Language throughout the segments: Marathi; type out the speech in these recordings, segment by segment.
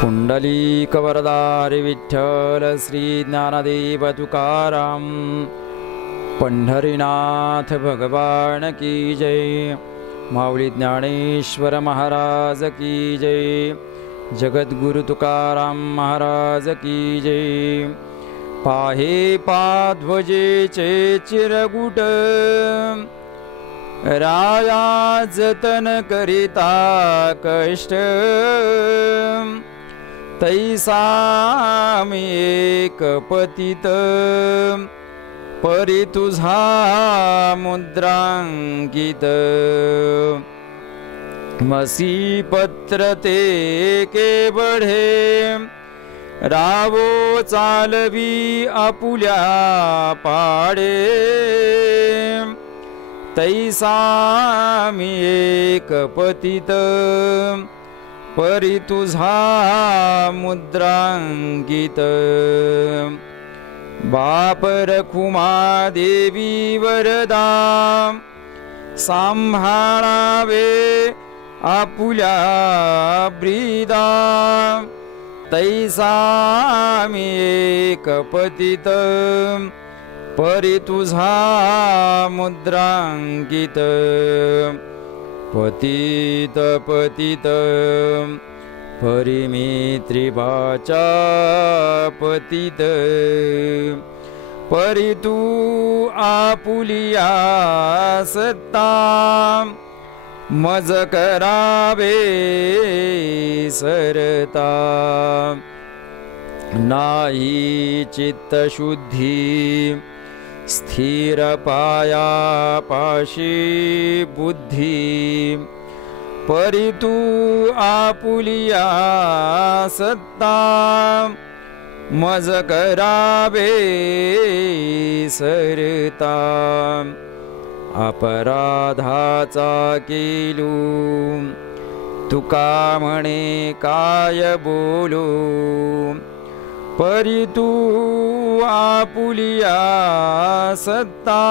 पुंडलीक वरदारी विठ्ठल श्री ज्ञानदेव तुकाराम पंढरीनाथ भगवान की जय। माऊली ज्ञानेश्वर महाराज की जय। जगद्गुरु तुकाराम महाराज की जय। पाहे पाध्वजेचे चिरगुट राया जतन करिता कष्ट तैसा मी एक पतित परी तुझा मुद्रांकित मसी पत्र ते के बढे रावो चालवी आपुल्या पाडे तैसा मी एक पतित परी तुझा मुद्रांकित बाप रखुमा देवी वरदा सांभाळावे आपुल्या ब्रीदा तैसा मी एक पतित परी तुझा मुद्रांकित पतित पतित परिमित्रिवाचा पतित परी तू आपुलिया सत्ता मज करावे सरता नाही चित्तशुद्धी स्थिर पाया पाशी बुद्धी परी तू आपुलिया सत्ता मज करावे सरता अपराधाचा केलू तुका म्हणे काय बोलू परी तू आपुलिया सत्ता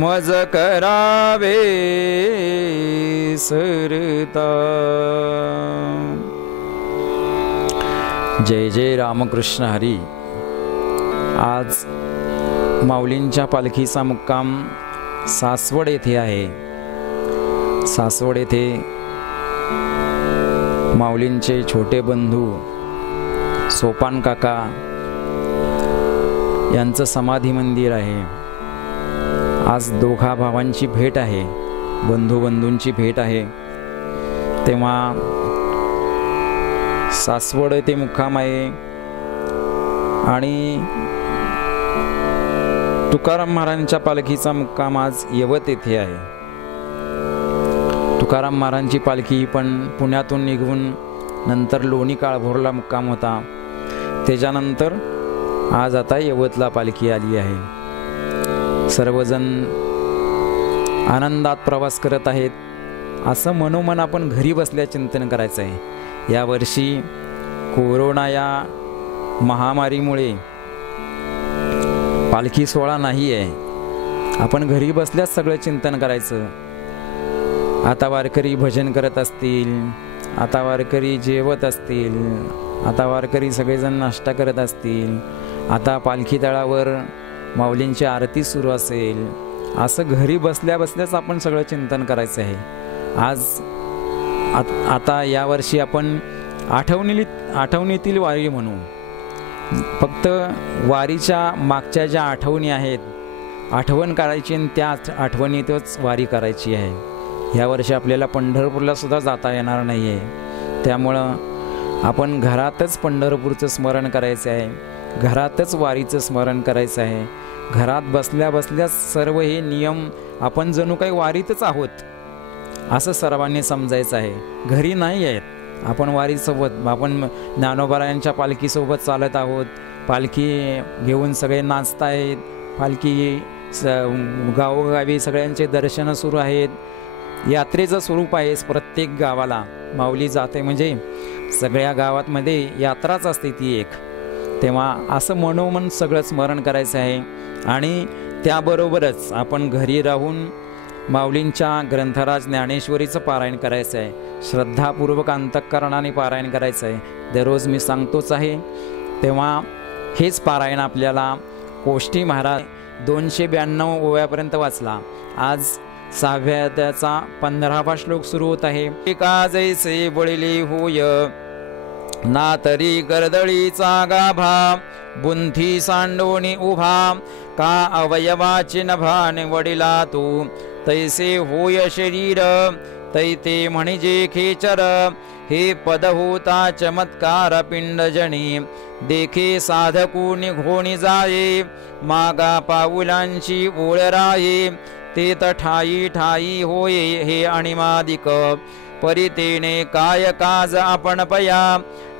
मज करावे सरता। जय जय रामकृष्ण हरी। आज माऊलींच्या पालखीचा मुक्काम सासवड येथे आहे। सासवड येथे माऊलींचे छोटे बंधू सोपान काका यांचं समाधी मंदिर आहे। आज दोघा भावांची भेट आहे, बंधूंची भेट आहे। तेव्हा सासवड येथे मुक्काम आहे आणि तुकाराम महाराजांच्या पालखीचा मुक्काम आज यवत येथे आहे। तुकाराम महाराजांची पालखी पण पुण्यातून निघून नंतर लोणी काळभोरला मुक्काम होता। त्याच्यानंतर आज आता यवतला पालखी आली आहे। सर्वजण आनंदात प्रवास करत आहेत। असं मनोमन आपण घरी बसल्या चिंतन करायचं आहे। यावर्षी कोरोना या महामारीमुळे पालखी सोहळा नाही आहे। आपण घरी बसल्याच सगळं चिंतन करायचं। आता वारकरी भजन करत असतील, आता वारकरी जेवत असतील, आता वारकरी सगळेजण नाश्ता करत असतील, आता पालखी तळावर माऊलींची आरती सुरू असेल। असं घरी बसल्या बसल्याच आपण सगळं चिंतन करायचं आहे। आज आता यावर्षी आपण आठवणीतील वारी म्हणू। फक्त वारीच्या मागच्या ज्या आठवणी आहेत, आठवण करायची आणि त्या आठवणीतच वारी करायची आहे। यावर्षी आपल्याला पंढरपूरला सुद्धा जाता येणार नाही आहे। त्यामुळं आपण घरातच पंढरपूरचं स्मरण करायचं आहे, घरातच वारीचं स्मरण करायचं आहे। घरात बसल्या बसल्या सर्व हे नियम आपण जणू काही वारीतच आहोत असं सर्वांनी समजायचं आहे। घरी नाही आहेत आपण वारीसोबत, आपण ज्ञानोबारायांच्या पालखीसोबत चालत आहोत। पालखी घेऊन सगळे नाचतायत, पालखी गावोगावी सगळ्यांचे दर्शनं सुरू आहेत। यात्रेचं स्वरूप आहे प्रत्येक गावाला। माऊली जाते म्हणजे सगळ्या गावातमध्ये यात्राच असते ती एक। तेव्हा असं मनोमन सगळं स्मरण करायचं आहे आणि त्याबरोबरच आपण घरी राहून माऊलींच्या ग्रंथराज ज्ञानेश्वरीचं पारायण करायचं आहे। श्रद्धापूर्वक अंतःकरणाने पारायण करायचं आहे। दररोज मी सांगतोच आहे, तेव्हा हेच पारायण आपल्याला कोष्टी महाराज 292 ओव्यापर्यंत वाचला। आज 6व्या अध्यायाचा 15वा श्लोक सुरू होत आहे। एका जैसे बळिली होय ना तरी गर्दळीचा गाभा, बुंथी सांडोनी उभा का अवयवाचे नभान वडिला तू, तैसे होय शरीर तैते म्हणजे खेचर, हे पद होता चमत्कार पिंडजणी, देखे साधकू निघोणी जाये मागा पाऊलांची ओळ राये, ते ठाई ठाई होये हे अणिमादिक, परितेने काय काज आपण पया,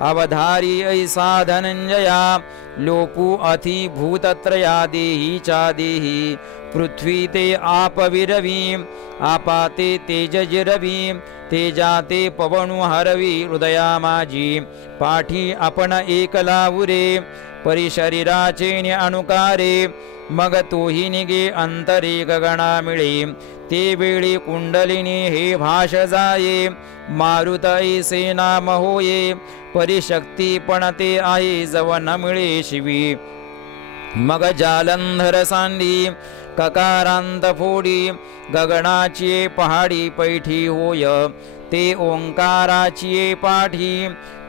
अवधारी ऐसा धनंजया, लोपू अति भूतत्रया देहीच्या देही, पृथ्वी ते आप विरवी आपाते तेज जिरवी, तेजाते पवनु हरवी हृदया माझी, पाठी आपण एकला उरे, परिशरीराचे अनुकारे, मग तोही निगे अंतरे गगना मिळे, ते वेळी कुंडलिनी हे भाष जाये, मारुत ऐसे नाम होये, परिशक्ती पण ते आहे जव न मिळे शिवी, मग जालंधर सांडी ककारांत फोडी, गगनाची पहाडी पैठी होय, ते ओंकाराची पाठी,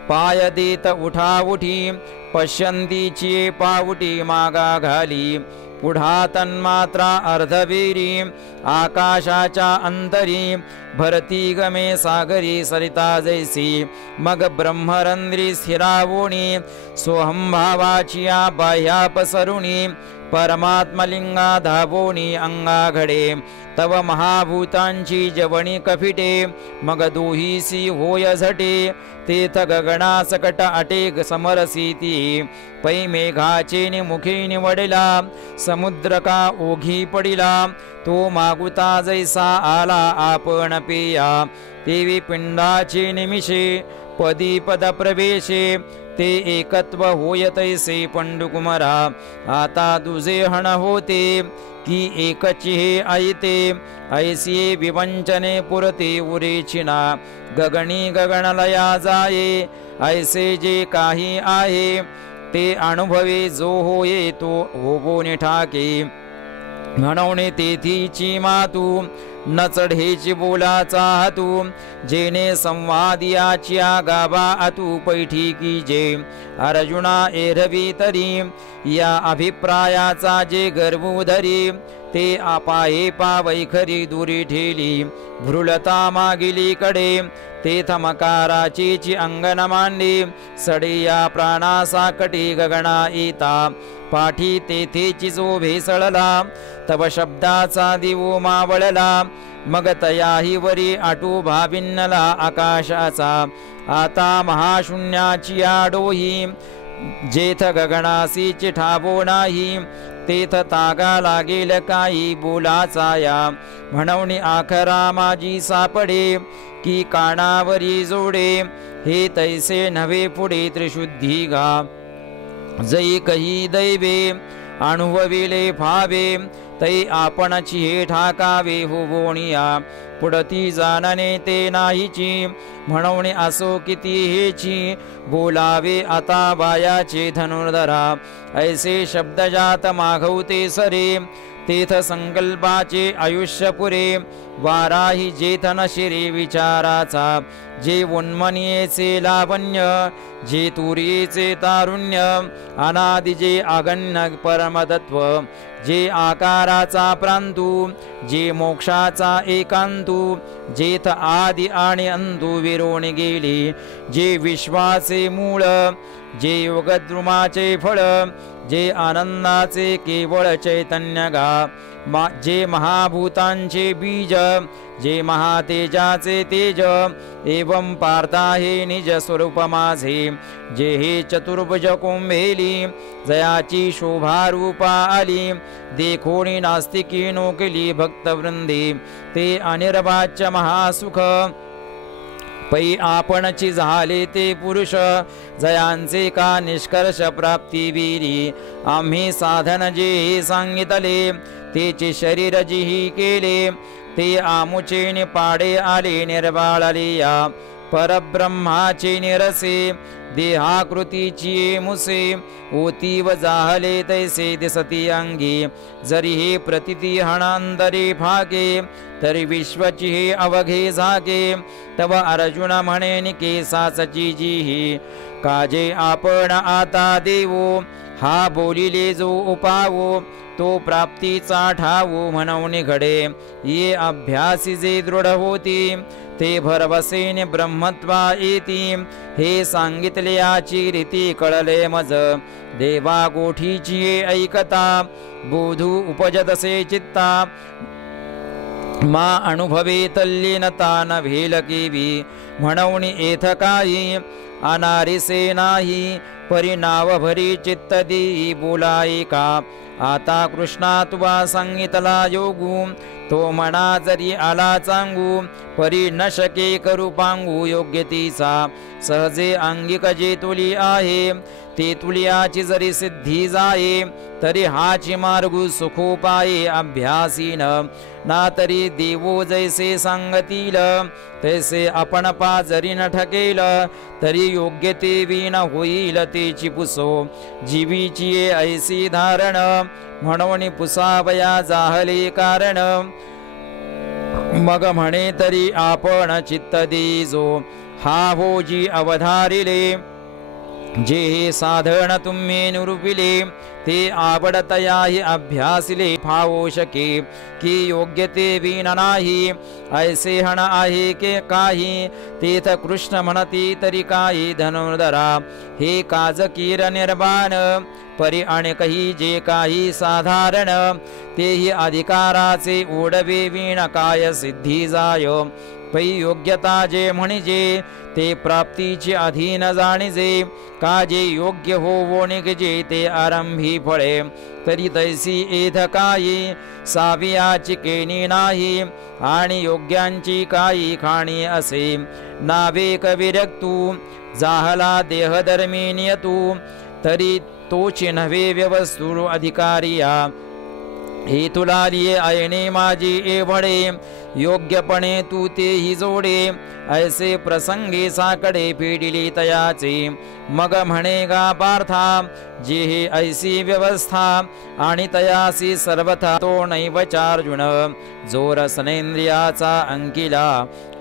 पाय देत उठा उठी, पश्यंतीची पावटी मागा घाली, पुढा तन्मात्रा अर्धवीरी, आकाशाच्या अंतरी, भरती गमे सागरी सरिता जैसी, मग ब्रह्मरंद्री स्थिरावोणी, सोहंभावाची बाह्या पसरुणी, परमात्मलिंगा धावोणी अंगा घडे, तव महाभूतांची जवणी कफिटे, मग दोहीसी होय झटे, तेथ गगना सकट अटे समरसीती, पै मेघाचे निमुखी निवडला, समुद्र का ओघी पडिला, तो मागुता जैसा आला आपण पेया, तेवी पिंडाचे निमिषे पदी पद प्रवेशे, ते एकत्व होय तैसे पंडुकुमरा, आता दुजे हण होते की एकची हे आयते, ऐसी विवंचने पुरते उरेचिना, गगनी गगनलया जाये, ऐसे जे काही आहे ते अनुभवे जो होये तो होवोने ठाके, म्हणून तेथीची मातू न चढेची बोलाचा हातू, जेने संवादियाची गाभा अतू पैठी की जे, अर्जुना एरवी तरी या अभिप्रायाचा जे गर्व धरी, ते आपाये पावैखरी दुरी ठेली, भ्रुलता मागिली कडे, तेथ मकाराची अंगन मांडी, सडिया प्राणासाकटी गगना येता, पाठी तेथेची जो भेसळला, तव शब्दाचा दिवो मावळला, मग तयाही वरी आटू भाविन्नला आकाशाचा, आता महाशून्याची आडोही, जेथ गगनासी चिठावो नाही, तेथ तागा लागेल काही बोलाचा या, म्हणून आखरा माझी सापडे की कानावरी जोडे, हे तैसे नव्हे पुढे त्रिशुद्धी गा, जै कही दैवे अनुभविले फावे, तै आपणची हे ठाकावे होवोनिया, पुढती जाणने ते नाहीची, म्हणून असो किती हेची, बोलावे आता बायाचे धनुर्धरा, ऐसे शब्दजात माघवते सरे, तेथ संकल्पाचे आयुष्य पुरे, वाराही जेथ नशिरे विचाराचा, जे उन्मनीयेचे लावण्य, जे तुरीचे तारुण्य, अनादि जे अगण्य परमतत्व, जे आकाराचा प्रांतू, जे मोक्षाचा एकांतू, जेथ आदि आणि अंतू विरोणी गेली, जे विश्वाचे मूळ, जे योगद्रुमाचे फळ, जे आनंदाचे केवळ चैतन्य गा, जे महाभूतांचे बीज, जे महातेजाचे तेज, एवं पार्था हे निज स्वरूप माझे, जे हे चतुर्भुज कुंभेली, जयाची शोभा रूपा आली, देखोनी नास्तिकी नोकली भक्तवृंदे, ते अनिर्वाच्य महासुख, पै आपणची झाले ते पुरुष, जयांचे का निष्कर्ष प्राप्ती वीरी, आम्ही साधन जे सांगितले, तेचे शरीर जिही केले, ते आमुचे पाडे आले निर्वाळले या परब्रह्माचे निरसे देहाकृतीची मुसे ओती व जाहले तैसे दिसती अंगी जरी हे प्रतिती हणांतरे भागे तरी विश्वची हे अवघे जागे तव अर्जुन म्हणे निकेसाची जी ही काजे आपण आता देवो हा बोलिले जो उपावो तो प्राप्तीचा ठावो म्हणून घडे ये अभ्यासी जे दृढ होती ते भरवसेने ब्रह्मत्वा येती हे सांगितले याची रीती कळले मज देवा गोठीची ऐकता बोधू उपजतसे चित्ता मा अनुभवे तल्लीनता न भेल केवी म्हणून येथ काही अनारिसे नाही परिणाव भरी चित्त देई बोलाई का आता कृष्णा तुवा सांगितला योगू तो मना जरी आला चांगू परी न शके करू पांगू योग्य तीचा सहजे अंगिक जे तुली आहे ते तुलियाची जरी सिद्धी जाये तरी हाची मार्गू सुखोपाये अभ्यासीन ना तरी देवो जैसे सांगतील तैसे आपण पा जरी न ठकेल तरी योग्य ते विन होईल तेची पुसो जीवीची ऐसी धारण म्हणून पुसावया जाहले कारण मग म्हणे तरी आपण चित्त देजो हा हो जी अवधारिले जे हे साधन तुम्ही निरूपिले ते आवडतयाही अभ्यासिले फावो शके की योग्य ते विन नाही ऐसे हण आहे के काही तेथ कृष्ण म्हणती तरी काही धनुर्धरा हे काजकीर निर्बाण परी अनेकही जे काही साधारण तेही अधिकाराचे ओढवे विण काय सिद्धी जाय पै योग्यता जे म्हणजे ते प्राप्तीचे अधीन जाणिजे का जे योग्य होवो निघजे ते आरंभी फळे तरी तैसी एध काही सावियाची केनी नाही आणि योग्यांची काही खाणी असे नावे कविरक्तू जाहला देहधर्मी नियतू तरी तोची नव्हे व्यवस्तुर अधिकारिया हे तुला लिये ऐने माझी एवढे योग्यपणे तू तेही जोडे ऐसे प्रसंगे साकडे फेडिली तयाचे मग म्हणे गा पार्था जे हे ऐसी व्यवस्था आणि तयासी सर्वथा तो नैवचार्जुन जो रसनेंद्रियाचा अंकिला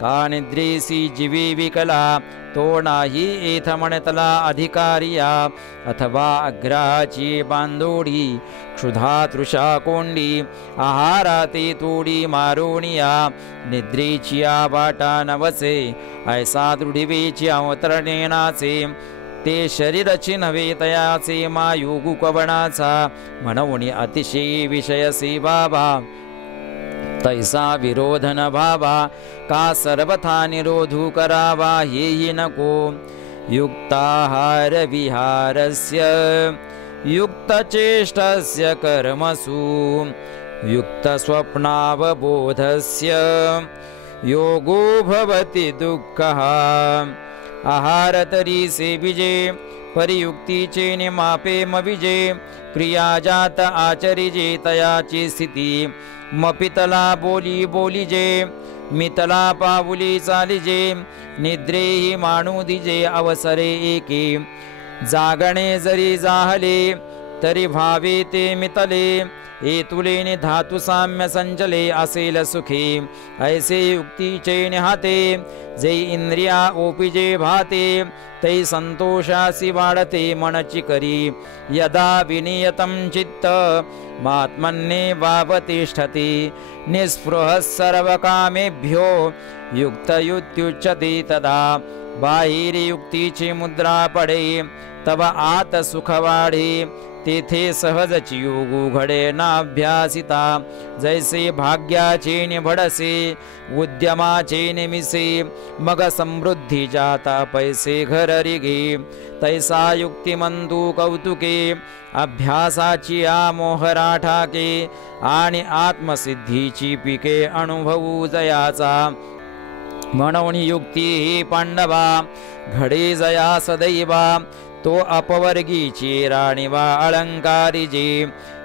का निद्रेसी जीवी विकला तो नाही एथ म्हणतला अधिकारिया अथवा अग्राची बांधोडी क्षुधा तृषा कोंडी आहारा ते तोडी मारोणिया निद्रेचिया वाटा नवसे ऐसा दृढिवेची अवतरणेनाचे ते शरीरची नव्हे तयाचे मायुगु कवणाचा म्हणून अतिशय विषयसी बाबा तैसा विरोध न भावा का सर्वथा निरोधू करावा हेही नको युक्ताहार विहारस्य युक्तचेष्टस्य कर्मसु युक्तस्वप्नावबोधस्य योगो भवति दुःखः आहार तरी सेविजे परियुक्तीचे निमापे मविजे क्रिया जात आचरिजे तयाची स्थिती मपितला बोली बोलिजे मितला पावुली चालिजे निद्रेही माणू दिजे अवसरे एके जागणे जरी जाहले तरी भावे ते मितले एतुले धातु साम्य संचले असेल सुखी ऐसे युक्तीचे निहाते जे इंद्रिया ओपिजे भाते तै संतोषासी वाढते मनची करी यदा विनियतं चित्त मात्मन्ये वावतिष्ठति निस्पृहः सर्वकामेभ्यो युक्तयुत्युच्यते तदा बाहिर्युक्तीची मुद्रा पडे तव आत सुख वाढे तेथे सहजची योगू घडे नाभ्यासिता जैसे भाग्याचे निभडसे उद्यमाचे निमिसे मग समृद्धी जाता पैसे घर रिगे तैसा युक्तिमंतू कौतुके अभ्यासाची आमोहरा ठाके आणि आत्मसिद्धीची पिके अनुभवू जयाचा म्हणून युक्ती ही पांडवा घडे जया सदैवा तो अपवर्गीची राणी वा अलंकारी जी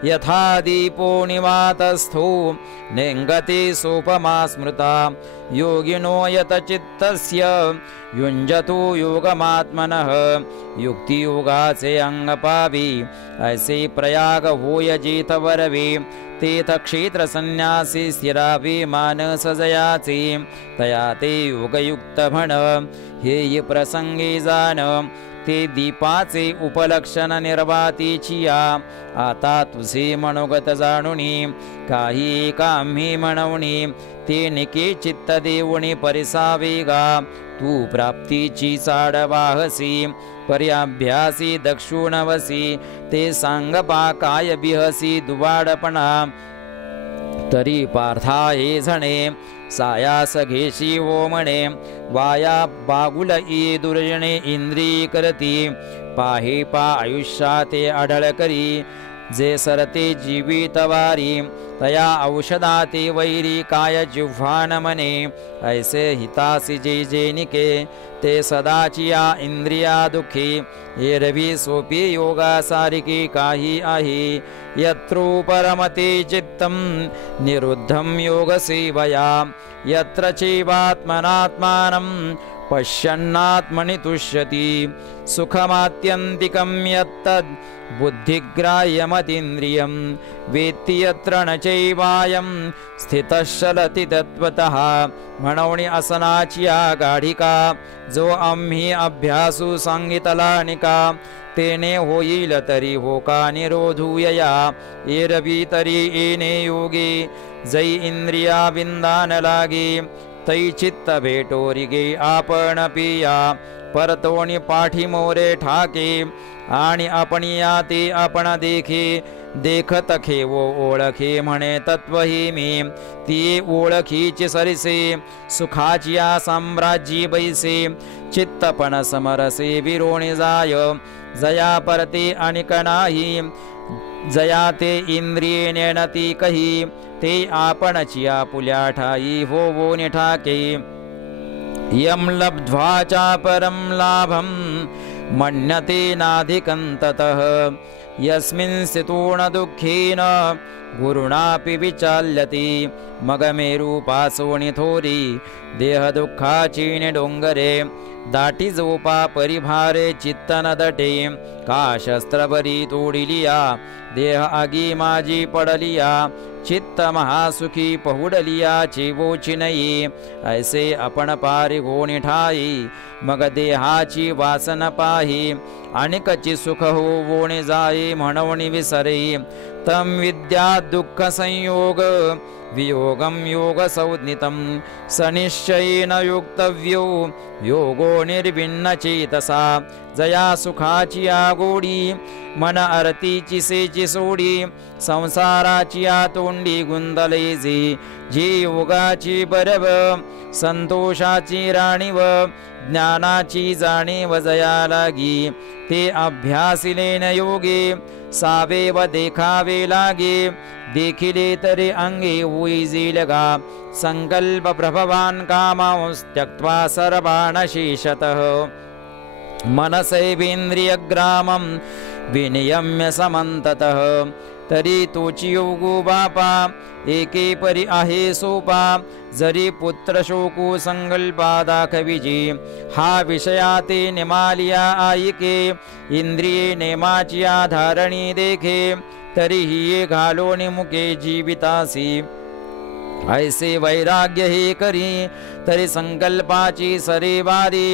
यथा दीपो निवातस्थो नेंगते सोपमा स्मृता योगिनो यतचित्तस्य युञ्जतो योगमात्मनः युक्तियोगाचे अंग पावी ऐसे प्रयाग होय जेथ वरवे तीर्थ क्षेत्र संन्यासी स्थिरावे मानस जयाचे तया ते योगयुक्त म्हण हे प्रसंगी जाण ते दीपाचे उपलक्षण निर्वातीचिया आता तुझे मनोगत जाणुनी काही काम्ही म्हणवणी ते निके चित्त देवणी परिसावेगा तू प्राप्तीची चाड वाहसी पर्याभ्यासी दक्षुणवसी ते सांगपा काय बिहसी दुवाडपणा तरी पार्था हे झणे सायास घेशी वो म्हणे वाया बागुल ई दुर्जने इंद्रिय करती पाहे पा आयुष्याते आढळ करी जे सरते जीवित वारी तया औषधाते वैरी काय जिव्हान मने ऐसे हितासी जे जेनिके ते सदाचिया इंद्रिया दुखी एरवी सोपी योगा सारिकी काही आहे यत्रो परमते चित्तम निरुद्धम योग सेवया यत्र चैवात्मनात्मानं पश्यन्नात्मनि तुष्यति सुखमात्यन्तिकं यत्तद् बुद्धिग्राह्यमतीन्द्रियं वेत्ति यत्र न चैवायं स्थितः चलति तत्त्वतः म्हणवणी असनाचिया गाढिका जो आम्ही अभ्यासू सांगितलानिका तेने होईल तरी होका निरोधूयया एरवी तरी येणे योगी जै इंद्रिया विंदान लागे तै चित्त भेटोरिगे आपण पिया परतोणी पाठी मोरे ठाके आणि आपणिया ते आपण देखे देखत खेवो ओळखे म्हणे तत्वही मी ती ओळखीची सरिसे सुखाचिया साम्राज्यी बैसे चित्तपण समरसे विरोणी जाय जया परते अनिक नाही जया ते इंद्रिये नेणती कही ते आपणचिया पुल्या ठाई हो निठाके यम लब्ध्वा चा परम लाभम मन्यते नाधिकं ततः यस्मिन् स्थितो न दुःखेन गुरुणापि विचाल्यति मगमेरूपासोनि थोरी देह दुःखाची डोंगरे दाटी जोपा परिभारे चित्त न दटे का शस्त्रबरी तोडिलिया देह आगी माझी पडलिया चित्त महासुखी पहुडलिया चिवोची नाही ऐसे आपण पारी गोणी ठाई मग देहाची वासन पाही अनिकची सुख हो वोणी जाई म्हणवणी विसरे तम विद्या दुःख संयोग वियोगम योग संज्ञितम सनिश्चयेन युक्तव्यो योगो निर्भिन्न चेतसा जया सुखाची आगोडी मन आरतीची सेची सोडी संसाराची तोंडी गुंदले जी योगाची बरव संतोषाची राणीव ज्ञानाची जाणीव जया लागी ते अभ्यासिले न योगे सावेव देखावे लागे देखिले तरी अंगे होई लगा संकल्प प्रभवान कामांस त्यक्त्वा सर्वान् शेषतः मनसैवेन्द्रिय ग्रामं विनियम्य समन्ततः तरी तोची योगो बापा एके परी आहे सोपा जरी पुत्र शोको संकल्पा दाखविजी हा विषयाते निमालिया आयिके इंद्रिये नेमाची आधारणी देखे तरीही घालोनि मुके जीवितासी ऐसे वैराग्य हे करी तरी संकल्पाची सरेवारी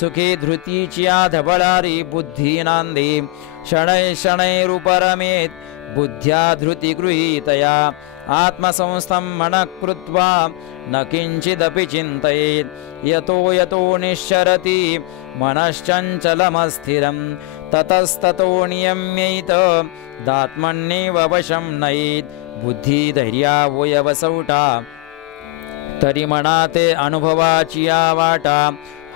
सुखे धृतीची धबळारी बुद्धी नांदे शणै शणै रूपरमेत बुद्ध्या धृती गृहीतया आत्मसंस्थं मनः कृत्वा न किंचिदपि चिन्तयेत् यतो यतो निश्चरति मनश्चञ्चलमस्थिरं ततस्ततो नियम्येत दात्मन्येव वशं नयेत् बुद्धी धैर्यावयवसौटा तरी मनाते अनुभवाची वाटा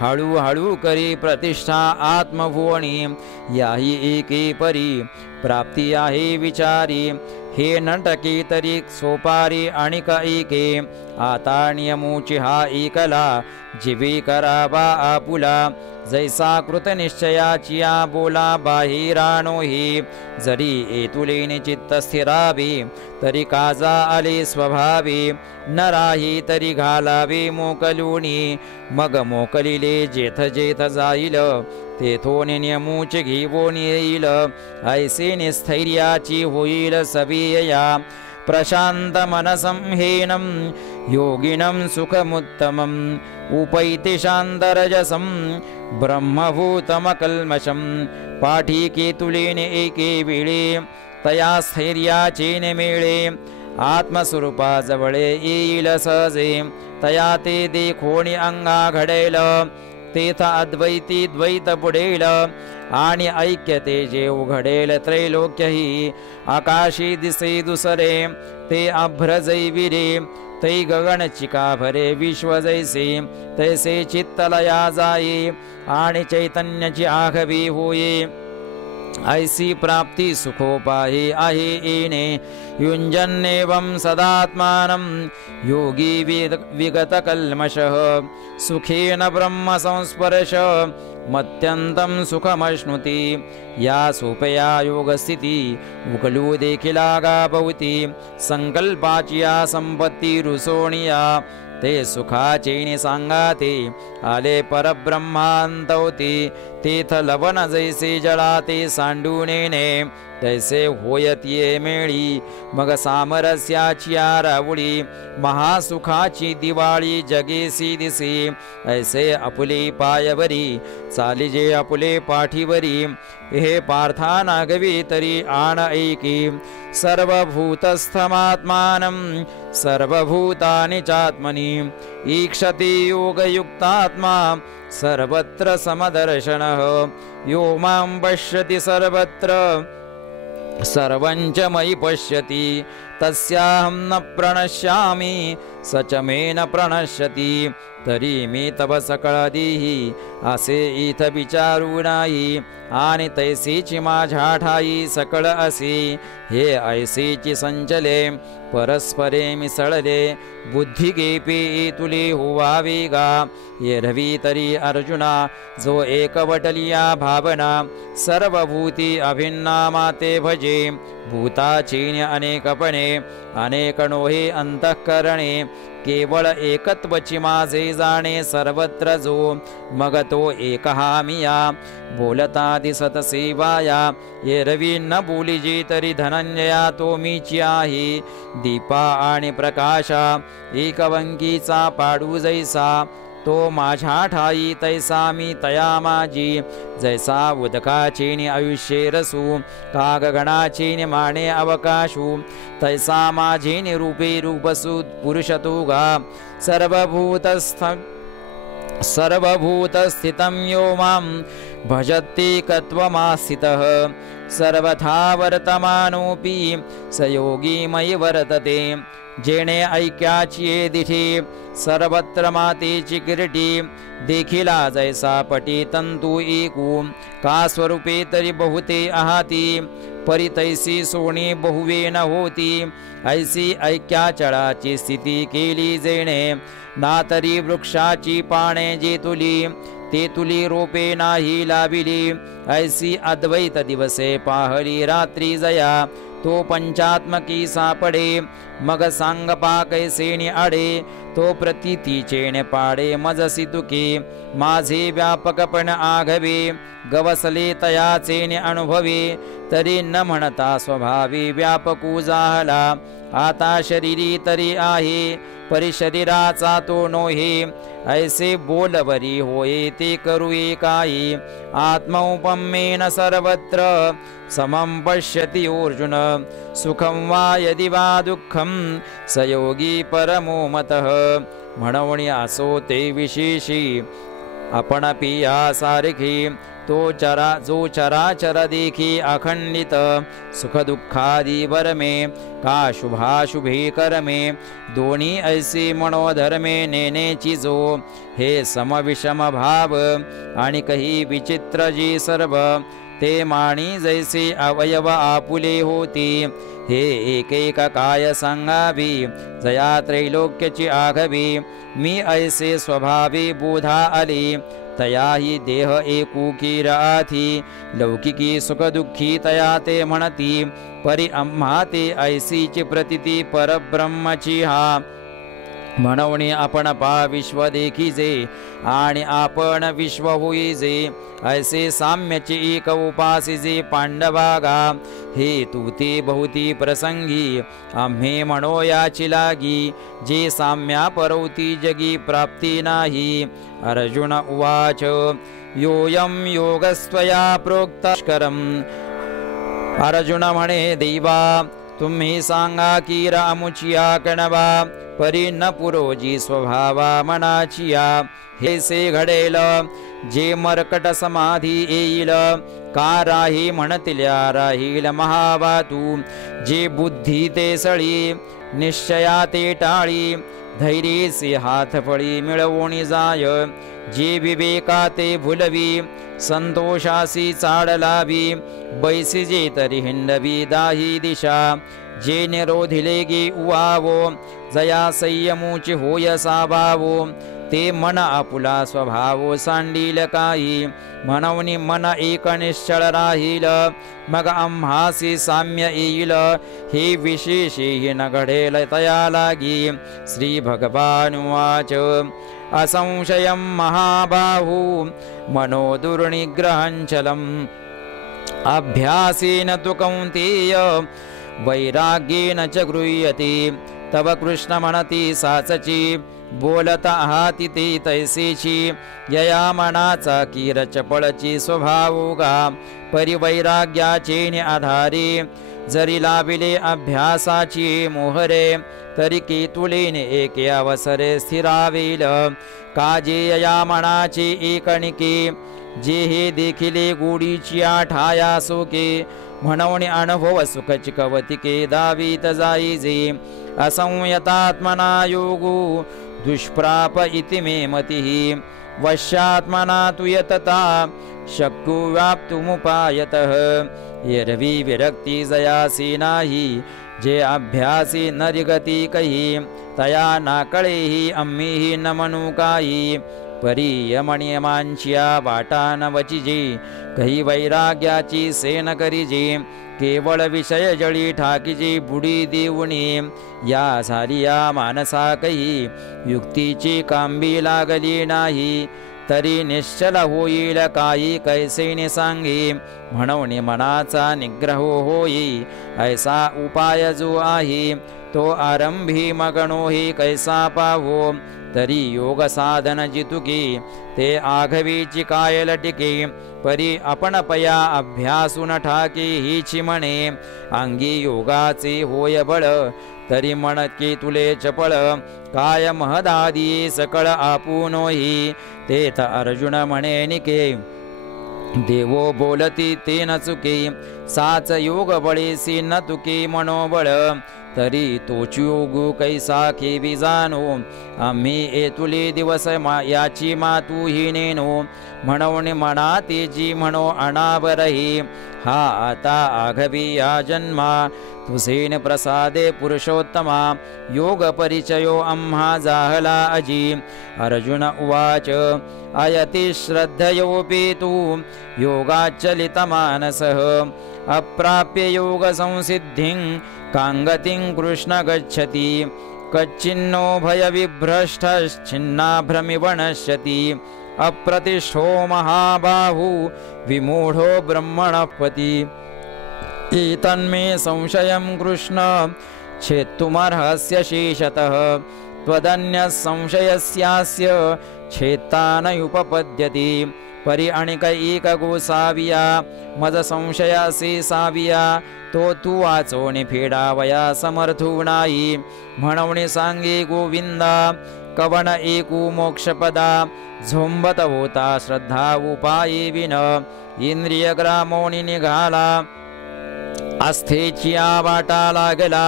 हळू हळू करी प्रतिष्ठा आत्मभुवनी याही एके परी प्राप्ती आहे विचारी हे नटके तरी सोपारी अणिक एके आता नियमोची हा एकला जीवे करावा आपुला जैसा कृत निश्चयाचिया बोला बाहिराणोही जरी एतुलेने चित्त स्थिरावी तरी काजा आले स्वभावी न राही तरी घालावे मोकलुनी मग मोकलिले जेथ जेथ जाईल तेथोन नियमूच घेवून येईल ऐसे निस्थैर्याची होईल सवियया प्रशांत मनसंहेनं योगिनं सुखमुत्तमम् उपैति शान्तरजसं ब्रह्मभूतमकल्मषं पाठी केतुलेने एके वेळे तया स्थैर्याचे नेमेळे आत्मस्वरूपाजवळे येईल सहजे तया ते देखोणी अंगा घडेल तेथ अद्वैती द्वैत बुडेल आणि ऐक्यते जे उघडेल त्रैलोक्यही आकाशी दिसे दुसरे ते अभ्र जैविरे तै गगन चिका भरे विश्व जैसे तैसे चित्तलया जाये आणि चैतन्याची आघवी होये ऐसी प्राप्ती सुखोपाये आहे येणे युंजन्नेवं सदात्मानं योगी विगत कल्मषः सुखेन ब्रह्म संस्पर्श मत्यंतं सुखमश्नुती या सोपया योगस्थिती उकलू देखिला गाभवती संकल्पाची या संपत्ती रुसोणिया ते सुखाचे सांगाते आले परब्रह्मांतवती तेथ लवण जैसे जळा ते सांडूनेने तैसे होयतिये मेळी मग सामरस्याची आरावळी महासुखाची दिवाळी जगेसी दिसे ऐसे आपुले पायवरी चालिजे आपुले पाठीवरी हे पार्था नागवी तरी आण ऐकी सर्वभूतस्थमात्मानं सर्वभूतानि चात्मनि ईक्षति योगयुक्तात्मा सर्वत्र समदर्शनः यो मां पश्यति सर्वत्र सर्वं च मयि पश्यति तस्याहं न प्रणश्यामि स च मे न प्रणश्यति तरी मी तव सकळ देही असे इथ विचारू नाही आणि तैसीची माझ्या ठाई सकळ असे हे ऐसीची संचले परस्परे मिसळले बुद्धी गेपे तुले होवावे गा एरवी तरी अर्जुना जो एकवटलिया भावना सर्वभूती अभिन्ना माते भजे भूताची अनेकपणे अनेक नोहे अंतःकरणे केवळ एकत्वची माझे जाणे सर्वत्र जो मग तो एकहा मिया बोलता दिसत सेवाया एरवी न बोलिजे तरी धनंजया तो मीची आहे दीपा आणि प्रकाशा एकवंकीचा पाडू जैसा तो माझ्या ठाई तैसा मी तया माझी जैसा उदकाचे आयुष्ये रसू का गगनाचे माने अवकाशू तैसा माझे निरूपे रूपसु पुरुष तू गा सर्वभूतस्थितं यो मां भजति कत्वमास्थितः सर्वथा वर्तमानोऽपि स योगी मयि वर्तते जेणे ऐक्याची दिठी सर्वत्र मातेची किरीटी देखिला जैसा पटी तंतु एकू का स्वरूपे तरी बहुते आहाती परितैसी सोणी बहुवे न होती ऐसी ऐक्याचळाची स्थिती केली जेणे ना तरी वृक्षाची पाने जे तुली ते तुली रोपे नाही लाविली ऐसी अद्वैत दिवसे पाहली रात्री जया तो पंचात्मकी सापडे मग सांगपा कैसेने आडे तो प्रतीतीचेने पाडे मजसी तुकी माझे व्यापकपण आघवे गवसले तयाचेने अनुभवे तरी न म्हणता स्वभावी व्यापकू जाहला आता शरीरी तरी आहे परिशरीराचा तो नोहे ऐसे बोलवरी होये ते करूये काही आत्मौपम्येन सर्वत्र समं पश्यति अर्जुन सुखं वा यदि वा दुःखं स योगी परमो मतः म्हणवणी असो ते विशेषी आपण पिया सारखी तो जो चराचर देखी अखंडित सुख दुःखादी वरमे का शुभाशुभे कर्मे दोन्ही ऐसे मनोधर्मे नेनेची जो हे समविषम भाव आणि काही विचित्र जी सर्व ते माणी जैसे अवयव आपुले होती हे एक काय सांगावी जया त्रैलोक्याची आघवी मी ऐसे स्वभावी बोधा आली तयाही देह एकूकी राथी लौकिकी सुखदुःखी तया ते म्हणती परी आम्हा ते ऐसीची प्रतीती परब्रह्मची हा म्हणून आपण पा विश्व देखीजे आणि आपण विश्व होईजे ऐसे साम्यचे एक उपासिजे पांडवागा हे तू ते बहुती प्रसंगी आम्ही म्हणो याची लागी जे साम्या परवती जगी प्राप्ती नाही अर्जुन उवाच योयम योगस्त्वया प्रोक्तष्करम अर्जुन म्हणे देवा तुम्ही सांगा की रामुचिया कणवा परी न पुरोजी स्वभावा मनाचिया हे से घडेल जे मरकट समाधी येईल का राही म्हणतिल्या राहील महावातू जे बुद्धी ते सळी निश्चया ते टाळी धैर्यसे हातफळी मिळवून जाय जे विवेका ते भुलवी संतोषासी चाड लावी बैसिजे तरी हिंडवी दाही दिशा जे निरोधिले गे उवावो जया संयमूची होय साभावो ते मन आपुला स्वभावो सांडील काही म्हणून मन एक निश्चळ राहील मग आम्हासी साम्य येईल हे विशेषही न घडेल तया लागी श्री भगवान वाच असंशयं महाबाहु मनो दुर्निग्रहंचलम् अभ्यासेन तु कौन्तेय वैराग्येन च गृह्यते तव कृष्ण म्हणती साचची बोलत आहाती ते तैसेची यया मनाचा कीर चपळची स्वभावोगा परिवैराग्याचे आधारे जरी लाभिले अभ्यासाची मोहरे तरी केतुलेने एक अवसरे स्थिरावेल काजे यया मनाचे एकणिके जे हे देखिले गोडीची ठाया सोके म्हणून अनुभव सुख चिकवतिके दावीत जाईजे असंयतात्मना योगो दुष्प्राप इति मे मतिः वश्यात्मना तु यतता शक्यो व्याप्तुमुपायतः एरवी विरक्ती जयासी नाही जे अभ्यासी नरिगती कही तया नाकळेही आम्हीही न म्हणू काही परियमनियमांच्या वाटा न वचिजे कही वैराग्याची सेन करीजे केवळ विषय जळी ठाकीजी बुडी देऊनी या सारिया मानसा कही युक्तीची कांबी लागली नाही तरी निश्चल होईल काही कैसेने सांगे म्हणून मनाचा निग्रह होई ऐसा उपाय जो आहे तो आरंभी मगणो ही कैसा पाहो तरी योग साधन जितुकी ते आघवीची काय लटिके परी आपण पया अभ्यासून ठाके हीची म्हणे अंगी योगाचे होय बळ तरी म्हणके तुले चपळ काय महदादी सकळ आपुनोही तेथ अर्जुन म्हणे निके देवो बोलती ते न चुके साच योग बळेसी न तुके मनोबळ तरी तोची योगू कैसा केवी जाणो आम्ही एतुले दिवस याची मातू ही नेनो म्हणून म्हणा तेजी म्हणो अनावरही हा आता आघवी या जन्मा तुझेन प्रसादे पुरुषोत्तमा योग परिचयो आम्हा जाहला अजी अर्जुन उवाच अयति श्रद्धयोपि तु योगाचलित मानसः अप्राप्य योग संसिद्धिं कांगतिं कृष्ण गच्छति कच्चिन्नो भय विभ्रष्टश्चिन्ना भ्रमिव नश्यति अप्रतिष्ठो महाबाहु विमूढो ब्रह्मणपति एतन्मे संशयं कृष्ण छेत्तुमर्हस्य शेषतः त्वदन्यः संशयस्यास्य छेत्ता न उपपद्यते परी अणिक एक गोसाविया मज संशयासी साविया तो तू वाचोने फेडावया समर्थू नाही म्हणवणे सांगे गोविंदा कवन एकू मोक्षपदा झोंबत होता श्रद्धा उपाये विन इंद्रिय ग्रामोनी निघाला आस्थेची वाटा लागला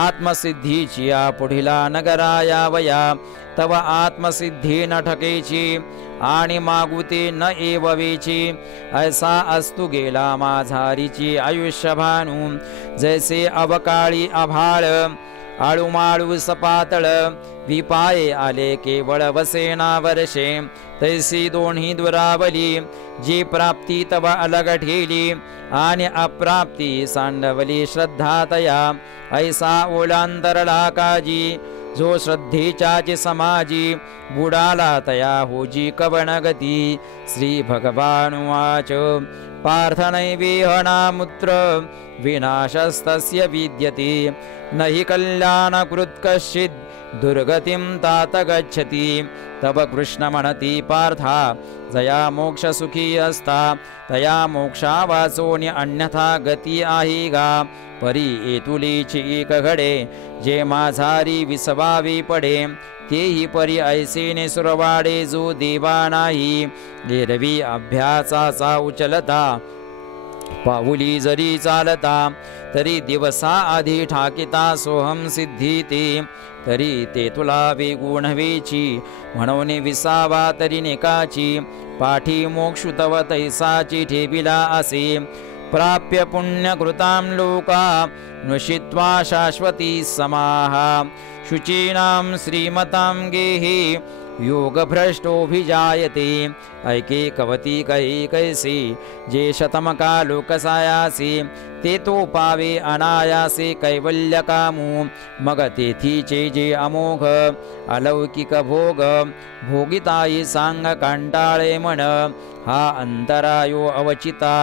आत्मसिद्धीची पुढिला नगराया वया तव आत्मसिद्धी न ठकेची आणि मागुते न एववेची ऐसा अस्तु गेला माझारीची आयुष्य भानू जैसे अवकाळी आभाळ आळूमाळू सपातळ विपाये आले केवळ वसेना वर्षे तैसी दोन्ही दुरावली जी प्राप्ती तव अलग ठेली आणि अप्राप्ती सांडवली श्रद्धा तया ऐसा ओलांतरला काजी जो श्रद्धेच्याची समाजी बुडाला तया होजी कवनगती श्री भगवान वाच पार्थनैवेहनामुत्र विनाशस्तस्य विद्यते नहि कल्याणकृत् कश्चित् दुर्गतिं तात गच्छति तव कृष्ण म्हणती पार्था जया मोक्ष सुखी असता तया मोक्षा वाचोनी अन्यथा गती आहे गा परी एतुलीची एक घडे जे माझारी विसवावी पडे तेही परी ऐसेने सुरवाडे जो देवा नाही एरवी अभ्यासाचा उचलता पाऊली जरी चालता तरी दिवसा आधी ठाकिता सोहम सिद्धी ते तरी ते तुला वेगुण हवेची म्हणून विसावा तरी नेकाची पाठी मोक्षु तव तैसाची ठेविला असे प्राप्य पुण्यकृतां लोका नुषित्वा शाश्वती समाहा शुचीनां श्रीमतां गेहि योगभ्रष्टोभिजायते ऐके कवती कही कैसी जे शतमका लोकसायासी ते तो पावे अनायासे कैवल्य कामू मग तेथीचे जे अमोघ अलौकिक भोग भोगिताई सांग कांटाळे म्हण हा अंतरायो अवचिता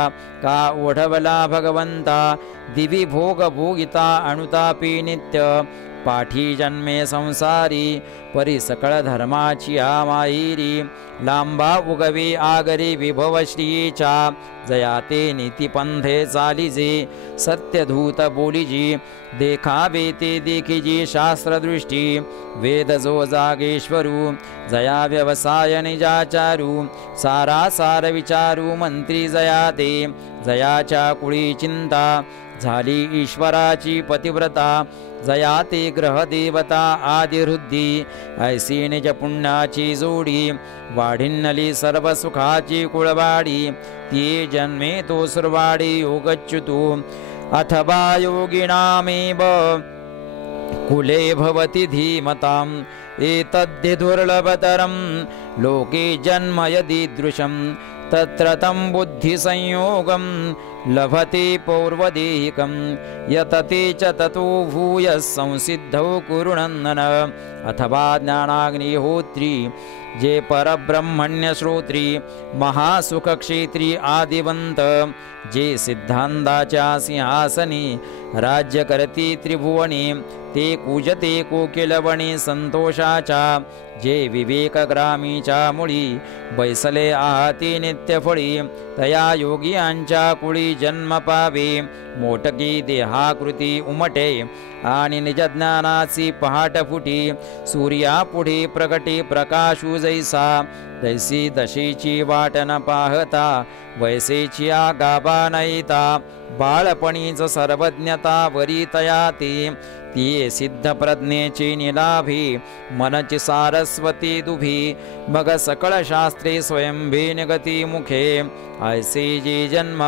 का ओढवला भगवंता दिवी भोग भोगिता अनुतापी नित्य पाठी जन्मे संसारी परी सकळ धर्माची आमाईरी लांबा उगवी आगरी विभव श्रीचा जयाते नीतिपंथे चालिजे सत्यधूत बोलिजी देखावे ते देखिजी शास्त्रदृष्टी वेद जो जागेश्वरू जया व्यवसाय निजाचारू सारा सार विचारू मंत्री जयाते जयाच्या कुळी चिंता झाली ईश्वराची पतिव्रता जया ते ग्रह देवता आदि हृद्दी ऐसी निज पुण्याची जोडी वाढिन्नली सर्व सुखाची कुळवाडी ती जन्मे तो सुरवाडी योगच्युतू अथवा योगिनामेव कुले भवति धीमताम् एतद्धि दुर्लभतरं लोके जन्म यदीदृशं तत्र तं बुद्धिसंयोगं लभते पौर्वदेहिकं यतते च ततो भूयः संसिद्धौ कुरुनन्दन अथवा ज्ञानाग्निहोत्री जे परब्रह्मण्य श्रोत्री महासुखक्षेत्री आदिवंत जे सिद्धांताच्या सिंहासनी राज्य करती त्रिभुवनी ते कूजते कोकिलवणी संतोषाच्या जे विवेक ग्रामीच्या मुळी बैसले आहाती नित्यफळी तया योगियांच्या कुळी जन्म पावे मोटकी देहाकृती उमटे आणि निजज्ञानाची पहाट फुटी सूर्या पुढे प्रगटे प्रकाशू जैसा तैसी दशेची वाट न पाहता वैसेची गाभा नयिता बाळपणीच सर्वज्ञता वरी तया ती सिद्ध प्रज्ञेची निलाभी मनची सारस्वती दुभी मग सकळ शास्त्रे स्वयंभे निगती मुखे ऐसे जे जन्म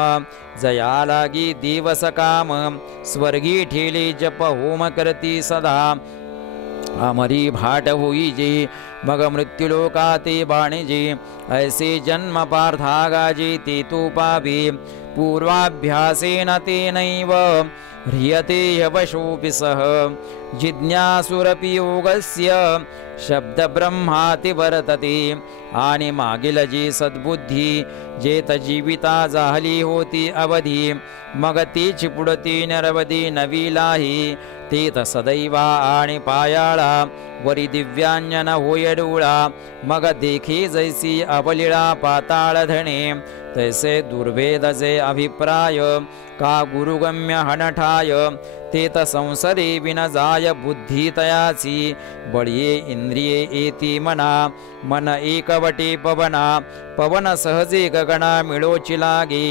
जया लागी दिवस काम स्वर्गी ठेले जप होम करती सदा अमरी भाट होई जे मग मृत्युलोकाते बाणिजे ऐसे जन्म पार्थागाजे ते तू पावे पूर्वाभ्यासेन तेनैव ह्रियते यवशोऽपि सह जिज्ञासुरपि योगस्य शब्द ब्रह्माति वर्तते आणि मागील जी सद्बुद्धी जेत जीविता जाहली होती अवधी मग ती चिपुडती नरवधी नवीलाही तेत सदैवा आणि पायाळा वरी दिव्यांजन होय डोळा मग देखी जैसी अवलिळा पाताळ धणे तैसे दुर्भेदचे अभिप्राय का गुरुगम्य हनठाय तेत संसरे विन जाय बुद्धी तयाची बळिये इंद्रिये एती मना मन एकवटे पवना पवन सहजे गगना मिळोची लागे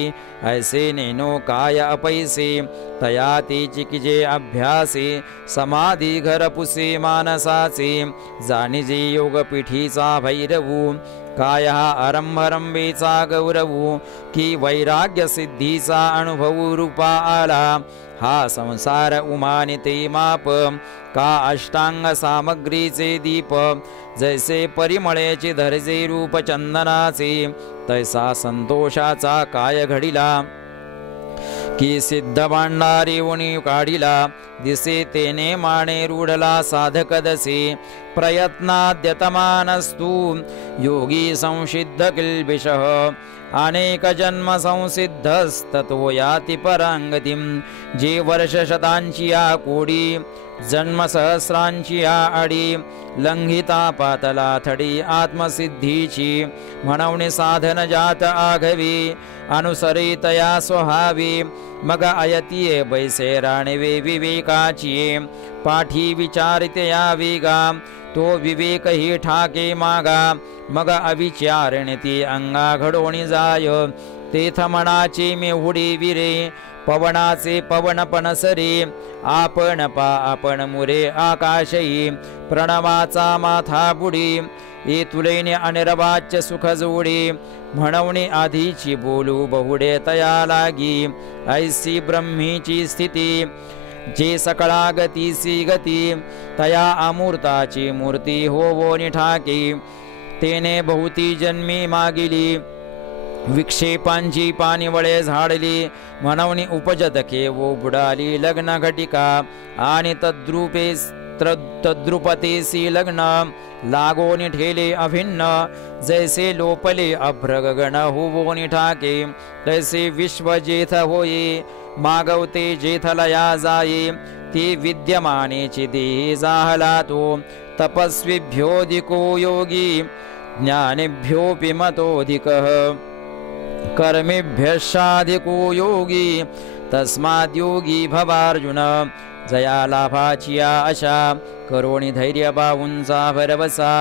ऐसे नेनो काय अपैसे तया ते चिकिजे अभ्यासे समाधी घर पुसे मानसाचे जाणिजे योग पिठीचा भैरवू काय हा आरंभेचा गौरवू की वैराग्य सिद्धीचा अनुभव रूपा आला हा संसार उमानिते माप का अष्टांग सामग्रीचे दीप जैसे परिमळेचे धरजे रूप चंदनाचे तैसा संतोषाचा काय घडिला की सिद्ध भांडारी उणी काढिला दिसे तेने माने रूढला साधक दसे प्रयत्नाद्यतमानस्तु योगी संसिद्ध किल्बिषः अनेक जन्म संसिद्धस्ततो याति परांगतिं जे वर्ष शतांची या कोडी जन्म सहस्रांची या अडी लंघिता पातला थडी आत्मसिद्धीची म्हणवणे साधन जात आघवी अनुसरितया स्वभावी मग अयतीये बैसे राणवे विवेकाची पाठी विचारिते या वेगा तो विवेक ही ठाके मागा मग अविचारणे ती अंगा घडोणी जाय तेथ मनाची मेहुडी विरे पवनाचे पवन पणसरे आपण पा आपण मुरे आकाशई प्रणवाचा माथा बुडी ए तुलेने अनिर्वाच्य सुख जोडी म्हणवणे आधीची बोलू बहुडे तया लागी ऐसी ब्रह्मीची स्थिती जे सकळागतीसी गती तया अमूर्ताची मूर्ती होवो निठाकी तेने बहुती जन्मी मागिली विक्षेपांची पाणीवळे झाडली म्हणवणी उपजतके वो बुडाली लग्न घटिका आणि तद्रुपतेसी लग्न लागोनी ठेले अभिन्न जैसे लोपले अभ्रगगण होवो निठाके तैसे विश्व जेथ होये मागवते जेथलया जाये ती विद्यमानेची देही जाहला तो तपस्वीभ्योऽधिको योगी ज्ञानेभ्योऽपि मतोऽधिकः कर्मेभ्यश्चाधिको योगी तस्माद् योगी भवार्जुन जया लाभाची आशा करोणी धैर्य बाहूंचा भरवसा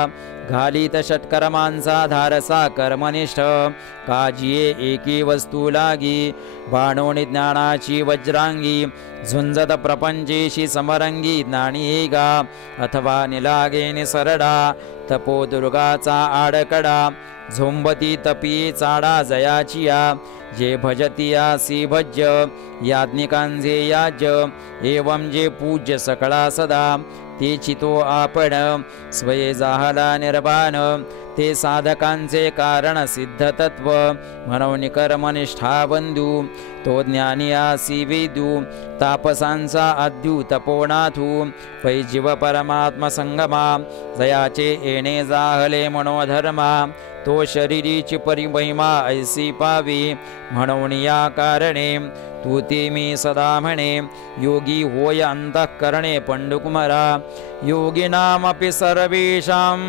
घालीत षटकर्मांचा धारसा कर्मनिष्ठ काजिये एकी वस्तू लागी बाणोणी ज्ञानाची वज्रांगी झुंजत प्रपंचेशी समरंगी ज्ञानी गा अथवा निलागे निसरडा तपो दुर्गाचा आडकडा झोंबती तपी चाडा जयाचिया जे भजती आसी भज्य याज्ञिकांचे याज्य एवं जे पूज्य सकळा सदा ते चितो आपण स्वये जाहला निर्वाण ते साधकांचे कारण सिद्ध तत्व म्हणून कर्मनिष्ठा बंधू तो ज्ञानी आसी वेदू तापसांचा अद्यू तपोनाथू पै जीव परमात्म संगमा जयाचे येणे जाहले मनोधर्मा तो शरीरीची परिमहिमा ऐसी पावी म्हणून या कारणे तू ते मी सदा म्हणे योगी होय अंतःकरणे पंडुकुमारा योगिनामपि सर्वेषां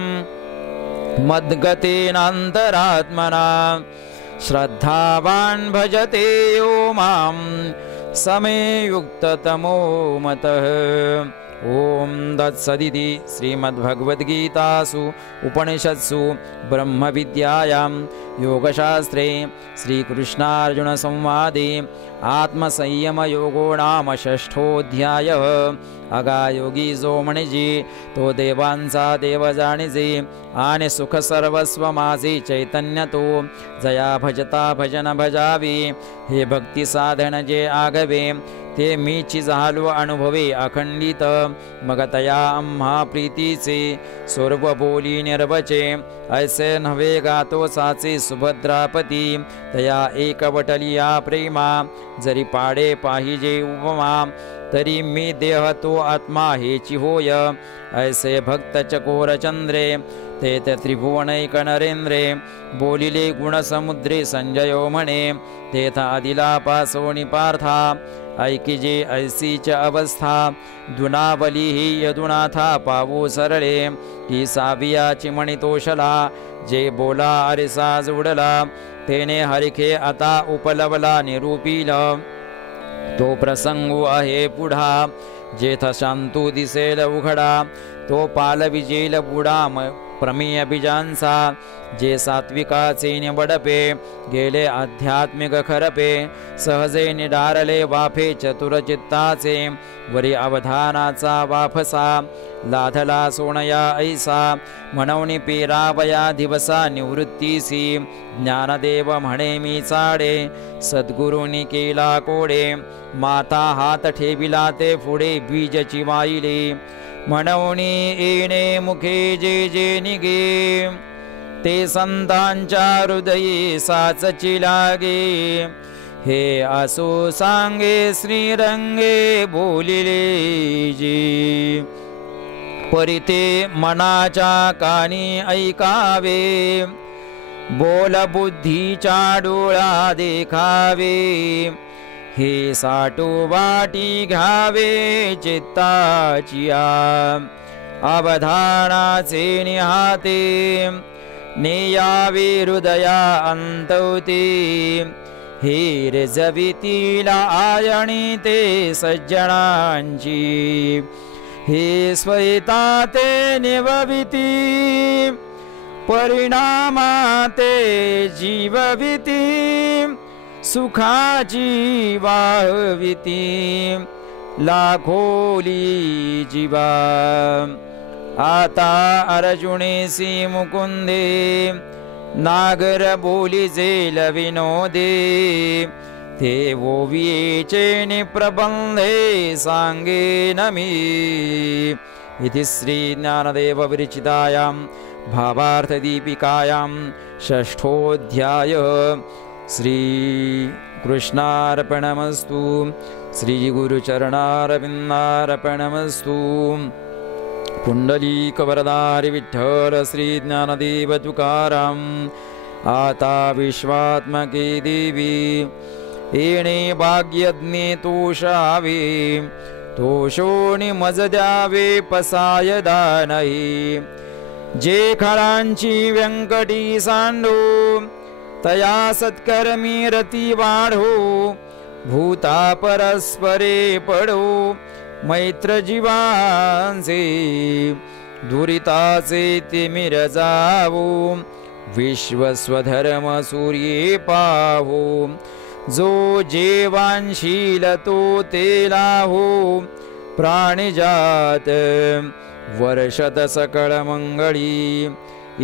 मद्गतेनान्तरात्मना श्रद्धावान् भजते यो मां समे युक्ततमो मतः। ओम तत्सदिति श्रीमद्भगवद्गीतासु उपनिषत्सु ब्रह्मविद्यायां योगशास्त्रे श्रीकृष्णार्जुनसंवादे आत्मसंयमयोगो नाम षष्ठोऽध्यायः। अगायोगी जो म्हणिजे तो देवांचा देव जाणिजे आणि सुख सर्वस्व माझे चैतन्य तो जया भजता भजन भजावे हे भक्ती साधन जे आगवे ते मीची झालो अनुभवे अखंडित मग तया आम्हा प्रीतीचे स्वरूप बोली निर्वचे ऐसे नव्हे गातो साचे सुभद्रापती तया एकवटलिया प्रेमा जरी पाडे पाहिजे उपमा तरी मी देह तो आत्मा हेची होय ऐसे भक्त चकोर चंद्रे ते त्रिभुवनैक नरेंद्रे बोलिले गुणसमुद्रे संजयो म्हणे तेथ आदिला पासोनी पार्था ऐकिजे ऐसीच अवस्था दुनावली ही यदुनाथा पावो सरळे की सावियाची मणितोषला जे बोला अरिसा जोडला तेने हरिखे आता उपलवला निरूपिल तो प्रसंगो आहे पुढा जेथ शांतू दिसेल उघडा तो पाल विजेल प्रमेय बीजांचा जे सात्विकाचे निबडपे गेले आध्यात्मिक खरपे सहजे निडारले वाफे चतुरचित्ताचे वरी अवधानाचा वाफसा लाधला सोनया ऐसा म्हणून पेरावया दिवसा निवृत्तीसी ज्ञानदेव म्हणे मी चाडे सद्गुरूंनी केला कोडे माता हात ठेविला ते पुढे बीजची वाईले म्हणून येणे मुखे जे जे निगे ते संतांच्या हृदयी साचची लागे हे असो सांगे श्रीरंगे बोलिले जी परिते मनाच्या कानी ऐकावे बोल बुद्धीच्या डोळा देखावे हे साठो वाटी घ्यावे चित्ताचिया अवधानाचे निहाते नेयावे हृदया अंतवते हे रिजवितीला आयणी ते सज्जनांची हे स्वयता ते निवविती परिणामाते जीवविती सुखाची वाहविती लाखोली जीवा आता अर्जुनेसी मुकुंदे नागर बोली जेल विनोदे ते ओवियेचे निप्रबंधे सांगे नमी इति श्री ज्ञानदेव विरचितायां भावार्थ दीपिकायां षष्ठोऽध्याय श्री कृष्णार्पणमस्तु श्री गुरुचरणारविन्दार्पणमस्तु पुंडलीकवरदारि विठ्ठल श्री ज्ञानदेव तुकाराम आता विश्वात्मके देवी येणे भाग्यज्ञे तोषावे तोषोनि मज द्यावे पसाय दानही जे खळांची व्यंकटी सांडो तया सत्कर्मी रती वाढो भूता परस्परे पडो मैत्र जीवांचे दुरिताचे तिमिर जावो विश्वस्वधर्म सूर्ये पाहो जो जेवांशील तो तेलाहो प्राणिजात वर्षत सकळ मंगळी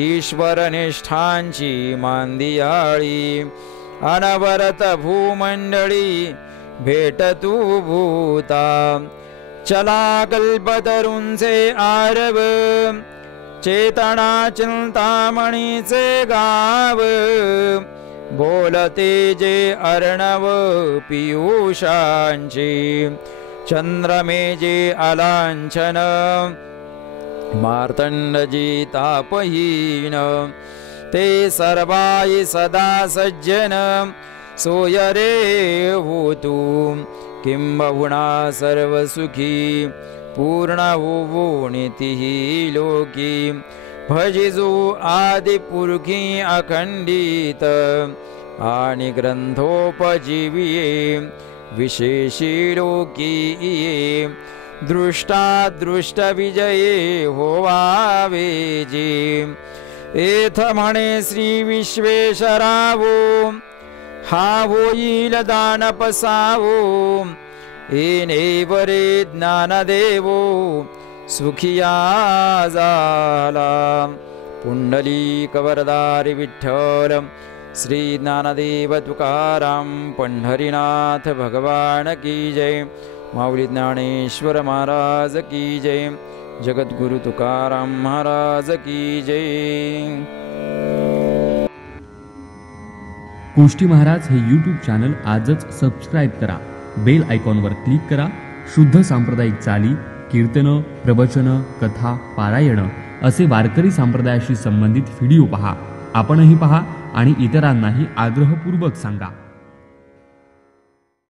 ईश्वर निष्ठांची मांदियाळी अनवरत भूमंडळी भेटतू भूता चला कल्पतरूंचे आरव चेतना चिंतामणीचे गाव बोलते जे अर्णव पियुषांचे चंद्रमे जे अलांछन मार्तंडजी तापहीन ते सर्वाई सदा सज्जन सोय रे होतु किंबहुना सर्वसुखी पूर्ण होवो नितिही लोकी भजिजो आदिपुरुखी अखंडित आणि ग्रंथोपजीविये विशेषी लोकी दृष्टा दृष्ट विजये होवावे जे एथ म्हणे श्री विश्वेश्वरावो हा होईल दान पसावो येणे वरे ज्ञानदेवो सुखिया झाला पुंडलीकवरदारि विठ्ठल श्री ज्ञानदेव तुकाराम पंढरीनाथ भगवान की जय माऊली ज्ञानेश्वर महाराज की जय जगद्गुरु तुकाराम महाराज की जय। कोष्टी महाराज हे यूट्यूब चॅनल आजच सबस्क्राईब करा, बेल आयकॉनवर क्लिक करा। शुद्ध सांप्रदायिक चाली, कीर्तन, प्रवचन, कथा, पारायण असे वारकरी संप्रदायाशी संबंधित व्हिडिओ पहा। आपणही पहा आणि इतरांनाही आग्रहपूर्वक सांगा।